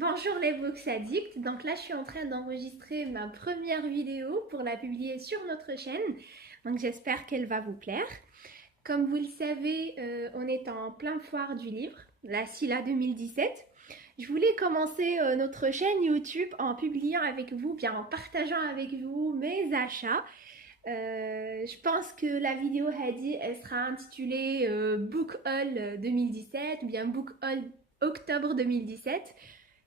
Bonjour les Books Addicts, donc là je suis en train d'enregistrer ma première vidéo pour la publier sur notre chaîne, donc j'espère qu'elle va vous plaire. Comme vous le savez, on est en plein foire du livre, la SILA 2017. Je voulais commencer notre chaîne YouTube en publiant avec vous, bien en partageant avec vous mes achats. Je pense que la vidéo Hadi, elle sera intitulée Book Haul 2017 ou bien Book Haul octobre 2017.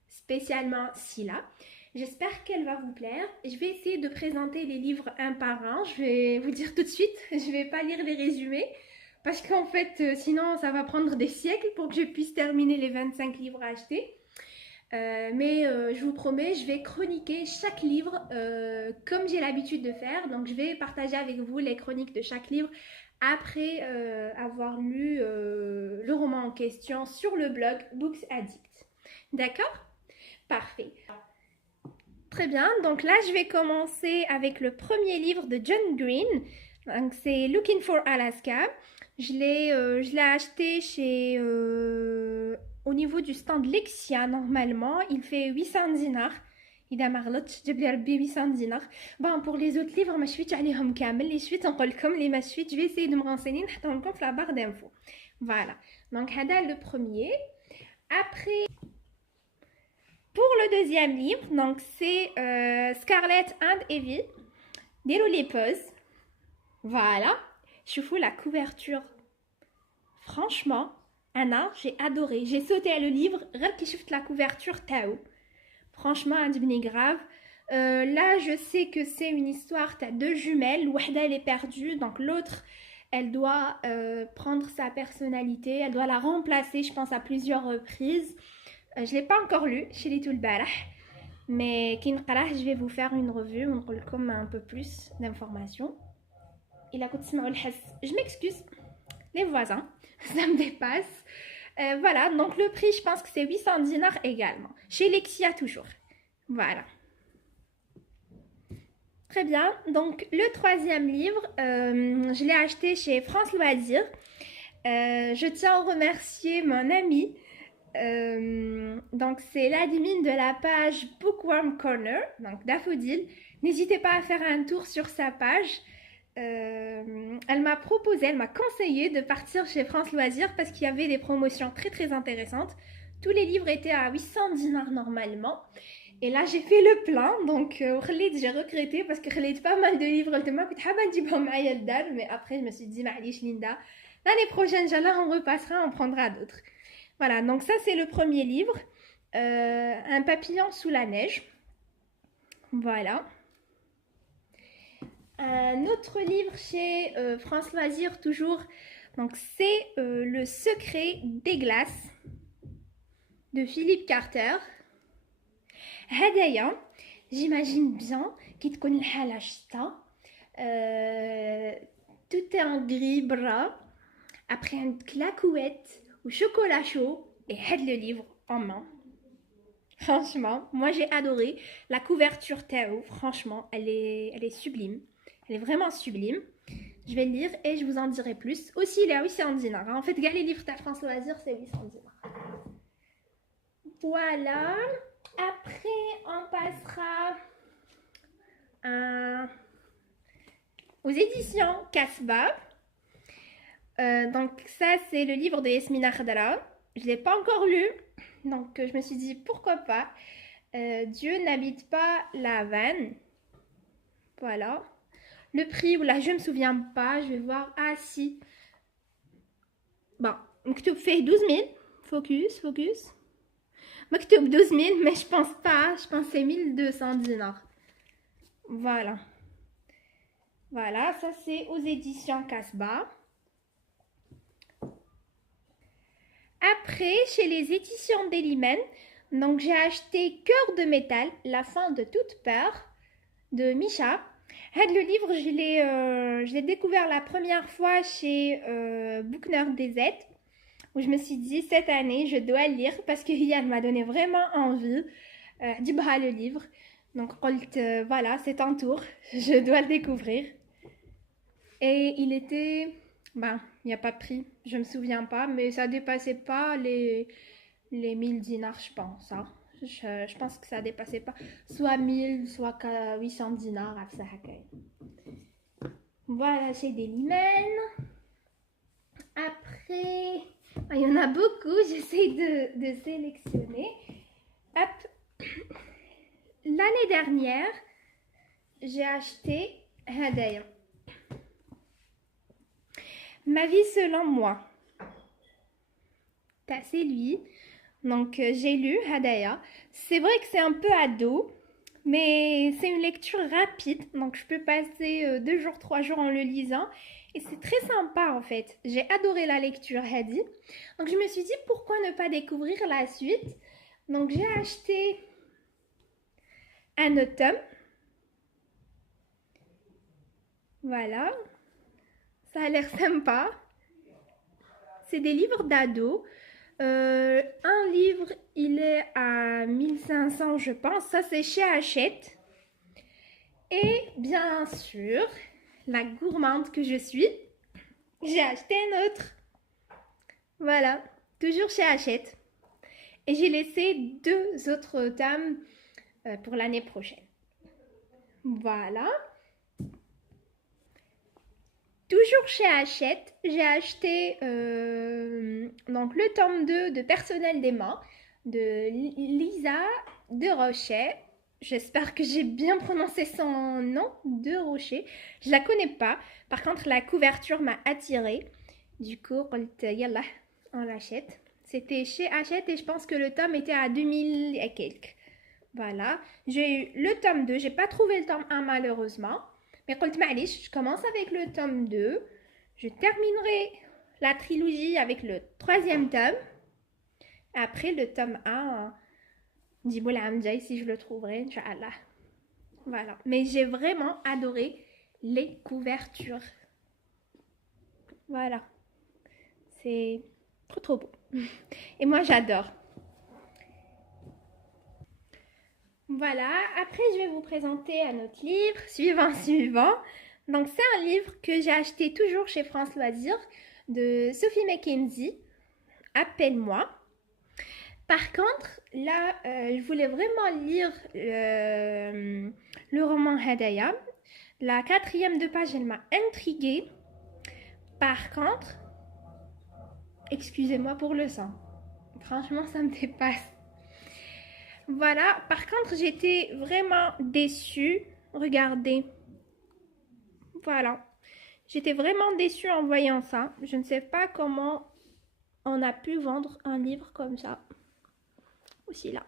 Spécialement Scylla. J'espère qu'elle va vous plaire. Je vais essayer de présenter les livres un par un. Je vais vous dire tout de suite, je ne vais pas lire les résumés parce qu'en fait, sinon, ça va prendre des siècles pour que je puisse terminer les 25 livres à acheter. Mais je vous promets, je vais chroniquer chaque livre comme j'ai l'habitude de faire. Donc, je vais partager avec vous les chroniques de chaque livre après avoir lu le roman en question sur le blog Books Addict. D'accord ? Parfait. Très bien, donc là je vais commencer avec le premier livre de John Green. Donc c'est Looking for Alaska. Je l'ai acheté chez au niveau du stand Lexia normalement. Il fait 800 dinars. إذا ما غلطش جاب لي ربي 800 دينار. Bon, pour les autres livres ما شفتش عليهم كامل. Les suites نقول لكم les ما شفت. Je vais essayer de me renseigner نحطهم لكم في la barre d'infos. Voilà. Donc هذا le premier. Après pour le deuxième livre, donc c'est Scarlet and Evie. Déroulez les pauses. Voilà. Je vous la couverture. Franchement, Anna, j'ai adoré. J'ai sauté le livre. Regarde qui la couverture Tao. Franchement, un devenu grave. Là, je sais que c'est une histoire. Tu as deux jumelles. Wahda, elle est perdue. Donc l'autre, elle doit prendre sa personnalité. Elle doit la remplacer, je pense, à plusieurs reprises. Je ne l'ai pas encore lu, chez les Toulbarah, mais je vais vous faire une revue, on comme un peu plus d'informations. Je m'excuse, les voisins, ça me dépasse. Voilà, donc le prix, je pense que c'est 800 dinars également, chez Lexia toujours. Voilà. Très bien, donc le troisième livre, je l'ai acheté chez France Loisirs. Je tiens à remercier mon ami. Donc c'est l'admin de la page Bookworm Corner, donc Daffodil. N'hésitez pas à faire un tour sur sa page. Elle m'a proposé, elle m'a conseillé de partir chez France Loisirs parce qu'il y avait des promotions très très intéressantes. Tous les livres étaient à 800 dinars normalement. Et là j'ai fait le plein, donc j'ai regretté parce que j'ai pas mal de livres. Mais après je me suis dit, Linda, l'année prochaine, on repassera, on prendra d'autres. Voilà, donc ça c'est le premier livre, Un papillon sous la neige. Voilà. Un autre livre chez France Loisirs toujours, donc c'est Le secret des glaces de Philippe Carter. هدايا j'imagine bien qu'il تكون الحالة شتا. Tout est en gris brun. Après une claquouette au chocolat chaud et le livre en main. Franchement, moi j'ai adoré la couverture Tao. Franchement, elle est sublime. Elle est vraiment sublime. Je vais le lire et je vous en dirai plus. Aussi, il est à 800 dinars. En fait, les livres de France Loisirs, c'est 800 dinars. Voilà. Après, on passera aux éditions Casbah. Donc ça c'est le livre de Yasmina Khadra. Je ne l'ai pas encore lu, donc je me suis dit pourquoi pas. Dieu n'habite pas la Havane. Voilà. Le prix, là je ne me souviens pas, je vais voir. Ah si. Bon, مكتوب fait 12 000. Focus. مكتوب 12 000, mais je pense pas. Je pense que c'est 1200 dinars. Voilà. Voilà, ça c'est aux éditions Casbah. Après, chez les éditions Delimen, donc j'ai acheté Cœur de métal, la fin de toute peur de Misha. Le livre, je l'ai découvert la première fois chez Bookner DZ, où je me suis dit cette année je dois le lire parce que Yann m'a donné vraiment envie. Dibra le livre, donc voilà, c'est un tour, je dois le découvrir. Et il était, il n'y a pas de prix, je me souviens pas, mais ça dépassait pas les 1000 dinars, je pense. Hein. Je pense que ça dépassait pas soit 1000 soit 800 dinars. Voilà, j'ai des limens. Après, il y en a beaucoup, j'essaie de sélectionner. Hop. L'année dernière, j'ai acheté Hadaya. Ma vie selon moi. C'est lui. Donc, j'ai lu Hadaya. C'est vrai que c'est un peu ado, mais c'est une lecture rapide. Donc, je peux passer 2 jours, 3 jours en le lisant. Et c'est très sympa en fait. J'ai adoré la lecture Hadi. Donc, je me suis dit pourquoi ne pas découvrir la suite. Donc, j'ai acheté un autre tome. Voilà. Ça a l'air sympa. C'est des livres d'ado. Un livre, il est à 1500, je pense. Ça, c'est chez Hachette. Et bien sûr, la gourmande que je suis, j'ai acheté un autre. Voilà, toujours chez Hachette. Et j'ai laissé 2 autres tomes pour l'année prochaine. Voilà. Toujours chez Hachette, j'ai acheté donc le tome 2 de Personnel des mains de Lisa de Rocher. J'espère que j'ai bien prononcé son nom, de Rocher. Je la connais pas. Par contre, la couverture m'a attirée. Du coup, on l'achète. C'était chez Hachette et je pense que le tome était à 2000 et quelques. Voilà. J'ai eu le tome 2. J'ai pas trouvé le tome 1 malheureusement. Mais je commence avec le tome 2. Je terminerai la trilogie avec le 3e tome. Après le tome 1, Djiboul Amjay si je le trouverai, Inch'Allah. Voilà. Mais j'ai vraiment adoré les couvertures. Voilà. C'est trop beau. Et moi j'adore. Voilà, après je vais vous présenter un autre livre, suivant. Donc c'est un livre que j'ai acheté toujours chez France Loisirs de Sophie Mackenzie, Appelle-moi. Par contre, là, je voulais vraiment lire le roman Hadaya. La 4e de page, elle m'a intriguée. Par contre, excusez-moi pour le sang. Franchement, ça me dépasse. Voilà, par contre, j'étais vraiment déçue. Regardez. Voilà. J'étais vraiment déçue en voyant ça. Je ne sais pas comment on a pu vendre un livre comme ça. Aussi là.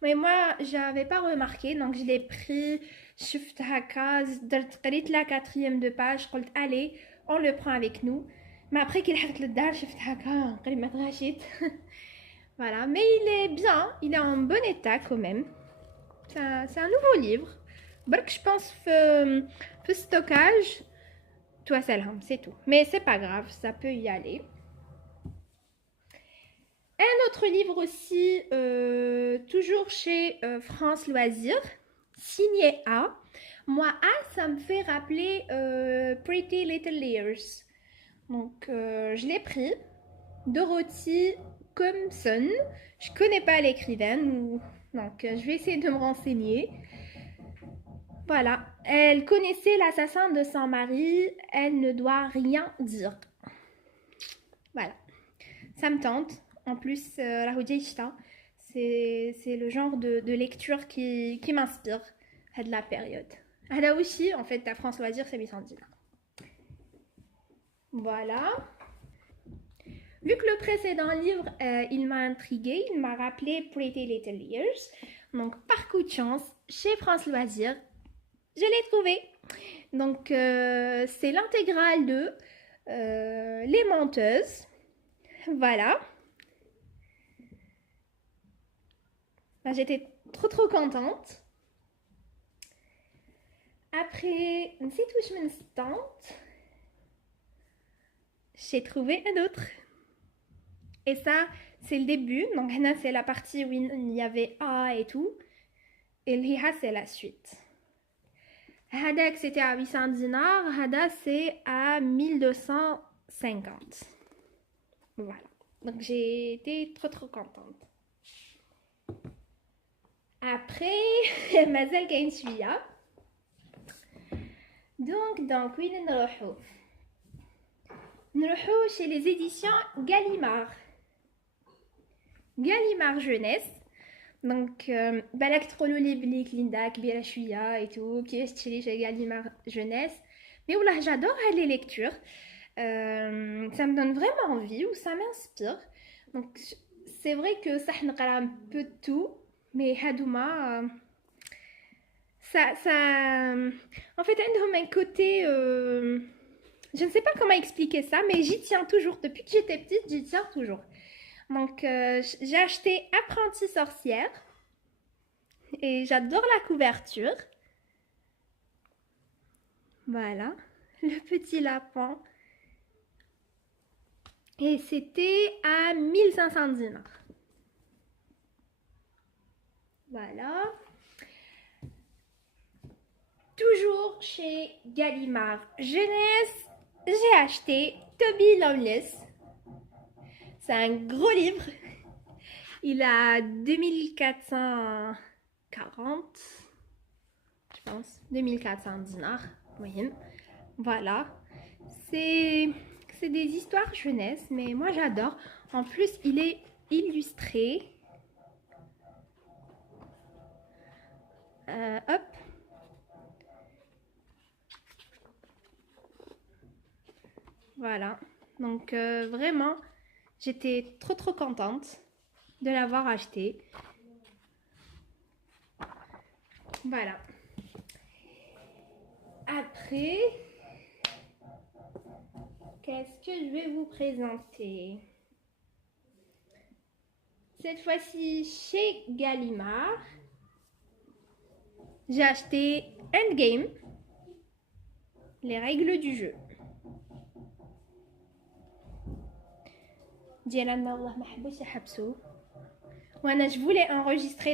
Mais moi, j'avais pas remarqué, donc je l'ai pris. شفت هكا قريت la 4e de page قلت allez on le prend avec nous. Mais après qu'il حطت للدار شفت هكا قريب ما تغاشيت. Voilà, mais il est bien, il est en bon état quand même. C'est un nouveau livre. Je pense que stockage, toi c'est tout. Mais c'est pas grave, ça peut y aller. Un autre livre aussi, toujours chez France Loisirs, signé A. Moi, A, ça me fait rappeler Pretty Little Liars. Donc, je l'ai pris. Dorothy Comson. Je connais pas l'écrivaine, donc je vais essayer de me renseigner. Voilà, elle connaissait l'assassin de son mari, elle ne doit rien dire. Voilà, ça me tente. En plus, la Houdjishta, c'est le genre de lecture qui m'inspire à de la période. Elle aussi, en fait, à France Loisirs, c'est 800 dinars. Voilà. Vu que le précédent livre, il m'a intriguée, il m'a rappelé Pretty Little Liars. Donc, par coup de chance, chez France Loisirs, je l'ai trouvé. Donc, c'est l'intégrale de Les Menteuses. Voilà. Ben, j'étais trop contente. Après, c'est tout, je me j'ai trouvé un autre. Et ça, c'est le début. Donc, là, c'est la partie où il y avait A et tout. Et là, c'est la suite. Hadak, c'était à 800 dinars. Hada, c'est à 1250. Voilà. Donc, j'ai été trop contente. Après, مازال كاين شوية. Donc وين نروحو chez les éditions Gallimard. Gallimard Jeunesse. Donc بالك تقولوا لي بلي ليندا كبيرة شوية et tout, كيفاش تشري chez Gallimard Jeunesse. Mais والله j'adore les lectures. Ça me donne vraiment envie ou ça m'inspire. Donc c'est vrai que ça نقرا un peu de tout, mais هادوما ça en fait عندهم un côté je ne sais pas comment expliquer ça, mais j'y tiens toujours. Depuis que j'étais petite, j'y tiens toujours. Donc j'ai acheté Apprentie sorcière et j'adore la couverture. Voilà, le petit lapin. Et c'était à 1500 dinars. Voilà. Toujours chez Gallimard Jeunesse, j'ai acheté Toby Lawless. C'est un gros livre. Il a 2440, je pense, 2400 dinars. Oui. Voilà. C'est des histoires jeunesse, mais moi j'adore. En plus, il est illustré. Hop. Voilà. Donc vraiment, j'étais trop contente de l'avoir acheté. Voilà. Après, qu'est-ce que je vais vous présenter? Cette fois-ci chez Gallimard, j'ai acheté Endgame, les règles du jeu. Je voulais enregistrer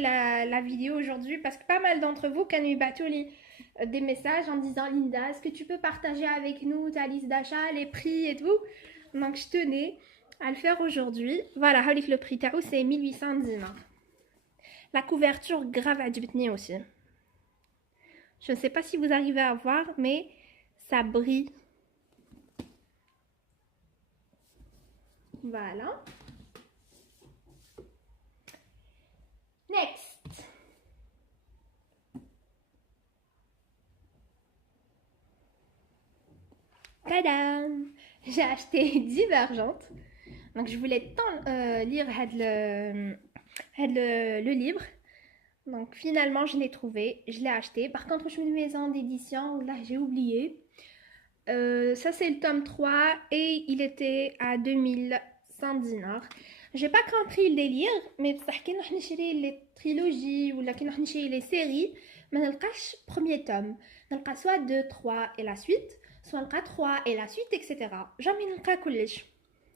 la vidéo aujourd'hui parce que pas mal d'entre vous كانوا يبعتوا لي des messages en disant Linda, est-ce que tu peux partager avec nous ta liste d'achat, les prix et tout. Donc je tenais à le faire aujourd'hui. Voilà, le prix تاعو c'est 1800 dinars. La couverture grave عجبتني aussi. Je ne sais pas si vous arrivez à voir, mais ça brille. Voilà. Next. Tadam! J'ai acheté Divergente. Donc je voulais tant lire le livre. Donc finalement je l'ai trouvé, je l'ai acheté. Par contre je suis une maison d'édition, là j'ai oublié. Ça c'est le tome 3 et il était à 2100 dinars. J'ai pas compris le délire, mais parce que nous نشري les trilogies ou là nous نشري les séries, ما نلقاش premier tome. نلقى soit 2, 3 et la suite, soit نلقى 3 et la suite, etc. Jamais نلقى كلش.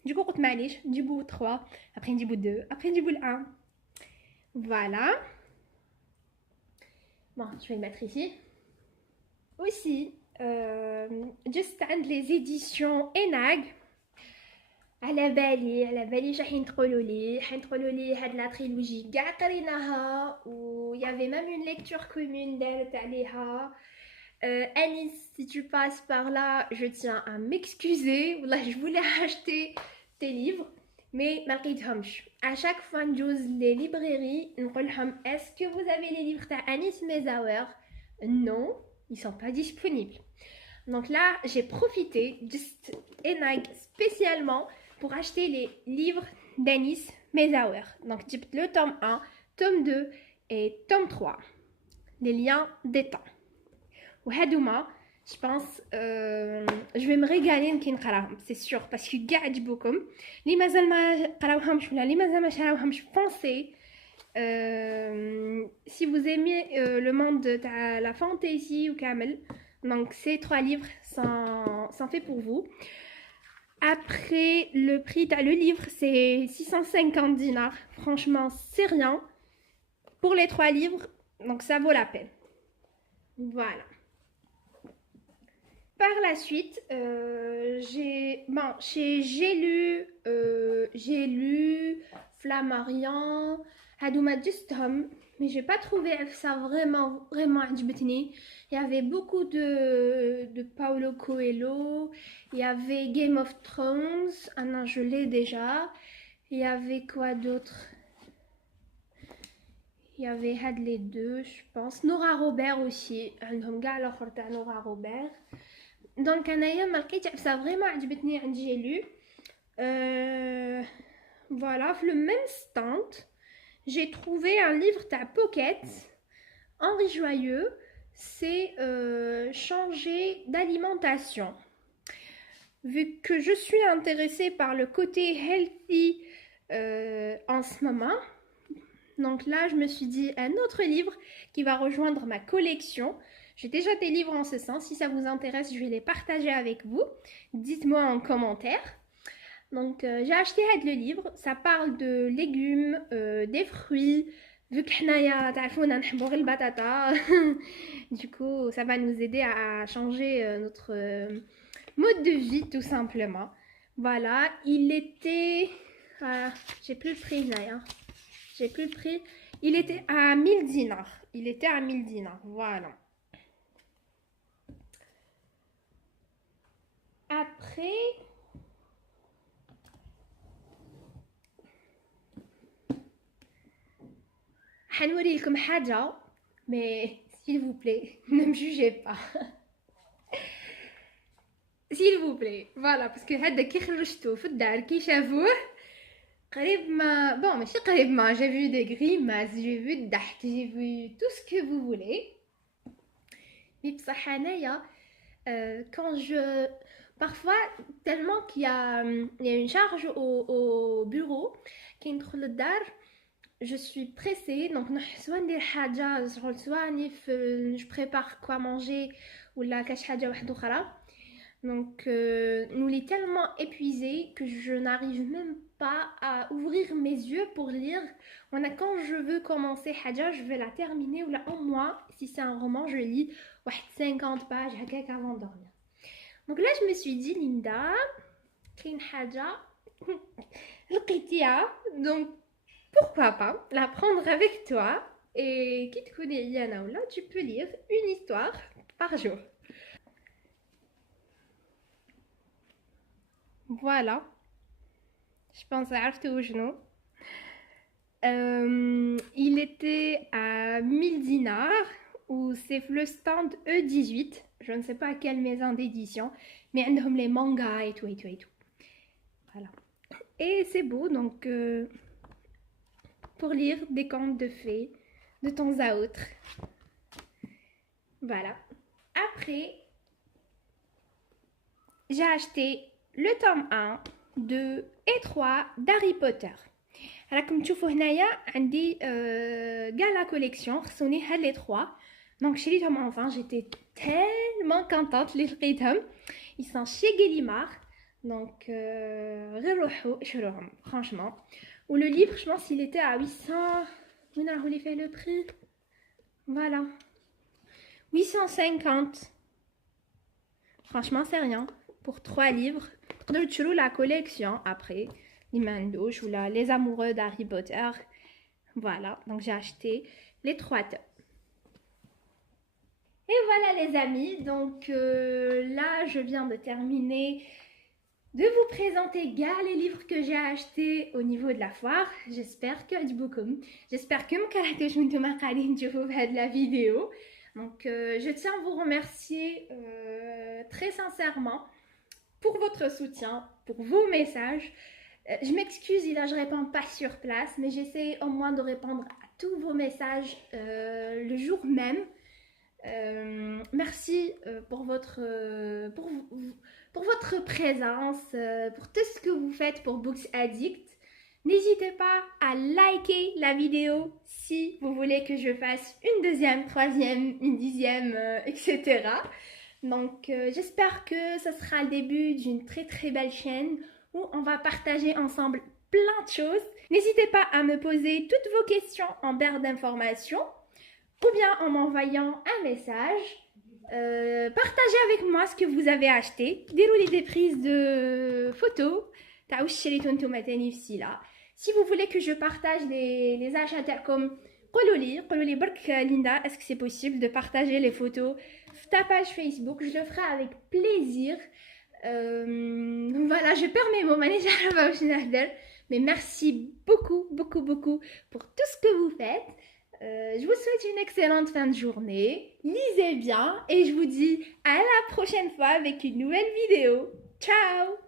Du coup قلت معليش نجيبو 3, après نجيبو 2, après نجيبو 1. Voilà. Bon, je vais le mettre ici. Aussi, juste les éditions Enag. على بالي شحين تقولوا لي هاد لا تريلوجي كاع قريناها و y avait même une lecture commune دارت عليها. Anis, si tu passes par là, je tiens à m'excuser. Là, je voulais acheter tes livres, mais ما لقيتهمش. À chaque fois نجوز les librairies نقولهم est-ce que vous avez les livres تاع Anis Mezawer? Non, ils sont pas disponibles. Donc là, j'ai profité juste Enag spécialement pour acheter les livres d'Anis Mezawer. Donc le tome 1, tome 2 et tome 3. Les liens des temps. وهادوما je pense je vais me régaler نكي نقراهم, c'est sûr, parce que كاع عجبوكم. اللي مازال ما قراوهمش ولا اللي مازال ما شراوهمش, foncez. Si vous aimez le monde de la fantasy ou kamel, donc ces 3 livres sont faits pour vous. Après, le prix, le livre c'est 650 dinars. Franchement, c'est rien pour les 3 livres, donc ça vaut la peine. Voilà. Par la suite, j'ai lu Flammarion, هادوما جستهم mais j'ai pas trouvé ça vraiment عجبتني. Il y avait beaucoup de Paulo Coelho, il y avait Game of Thrones, ah non, je l'ai déjà. Il y avait quoi d'autre? Il y avait had les deux, je pense. Nora Robert aussi. عندهم كاع الاخر تاع Nora Robert. Donc انايا ما لقيتش ça vraiment عجبتني عند j'ai lu. Voilà, le même stand, j'ai trouvé un livre تاع Pocket, Henri Joyeux, c'est changer d'alimentation. Vu que je suis intéressée par le côté healthy en ce moment, donc là je me suis dit un autre livre qui va rejoindre ma collection. J'ai déjà des livres en ce sens, si ça vous intéresse je vais les partager avec vous, dites-moi en commentaire. Donc j'ai acheté le livre, ça parle de légumes, des fruits, vu que حنايا تعرفونا نحبو غير البطاطا. Du coup ça va nous aider à changer notre mode de vie tout simplement. Voilà, il était j'ai plus le prix là, hein. J'ai plus le prix, il était à 1000 dinars. Il était à 1000 dinars, voilà. Après حنوري لكم حاجة mais s'il vous plaît ne me jugez pas. s'il vous plaît voilà parce que هذا كي خرجتو في الدار كي شافوه قريب ما bon ماشي قريب ما j'ai vu des grimaces, j'ai vu الضحك, j'ai vu tout ce que vous voulez. mais بصح انايا quand je parfois tellement qu'il y a une charge au bureau كي ندخل للدار je suis pressée, donc soit ندير حاجة soit je prépare quoi manger ou la كاش حاجة واحدة أخرى. Donc nous est tellement épuisée que je n'arrive même pas à ouvrir mes yeux pour lire. Quand je veux commencer حاجة, je vais la terminer ou là au moins si c'est un roman je lis 50 pages هكاك avant de dormir. Donc là je me suis dit Linda كاين حاجة لقيتيها donc pourquoi pas la prendre avec toi et qui te connaît Yana ou là tu peux lire une histoire par jour. Voilà, je pense à عرفتوا وشنو. Il était à 1000 dinars ou c'est le stand E18, je ne sais pas à quelle maison d'édition, mais عندهم les mangas et tout et tout et tout. Voilà. Et c'est beau donc pour lire des contes de fées de temps à autre. Voilà. Après, j'ai acheté le tome 1, 2 et 3 d'Harry Potter. راكم تشوفوا هنايا عندي كاع لا كوليكسيون خصوني هاد لي 3 دونك شريتهم enfin j'étais tellement contente اللي لقيتهم. ils sont chez Gallimard donc غير روحوا شروهم franchement. Ou le livre je pense il était à 800. Vous n'avez fait le prix, voilà 850. Franchement c'est rien pour 3 livres. تقدروا تشروا la collection après les mandouches ou là, les amoureux d'Harry Potter. Voilà, donc j'ai acheté les 3 tomes. Et voilà les amis, donc là je viens de terminer de vous présenter les livres que j'ai achetés au niveau de la foire. J'espère que j'espère que la vidéo. Donc je tiens à vous remercier très sincèrement pour votre soutien, pour vos messages. Je m'excuse, là je réponds pas sur place, mais j'essaie au moins de répondre à tous vos messages le jour même. Merci pour votre présence, pour tout ce que vous faites pour Books Addict. N'hésitez pas à liker la vidéo si vous voulez que je fasse une deuxième, troisième, une dixième, etc. Donc j'espère que ce sera le début d'une très très belle chaîne où on va partager ensemble plein de choses. N'hésitez pas à me poser toutes vos questions en barre d'informations ou bien en m'envoyant un message. Partagez avec moi ce que vous avez acheté. Déroulez des prises de photos. Si vous voulez que je partage les achats comme قولوا لي برك Linda, est-ce que c'est possible de partager les photos sur ta page Facebook? Je le ferai avec plaisir. Donc voilà, je perds mes mots, mais merci beaucoup, beaucoup, beaucoup pour tout ce que vous faites. Je vous souhaite une excellente fin de journée. Lisez bien et je vous dis à la prochaine fois avec une nouvelle vidéo. Ciao!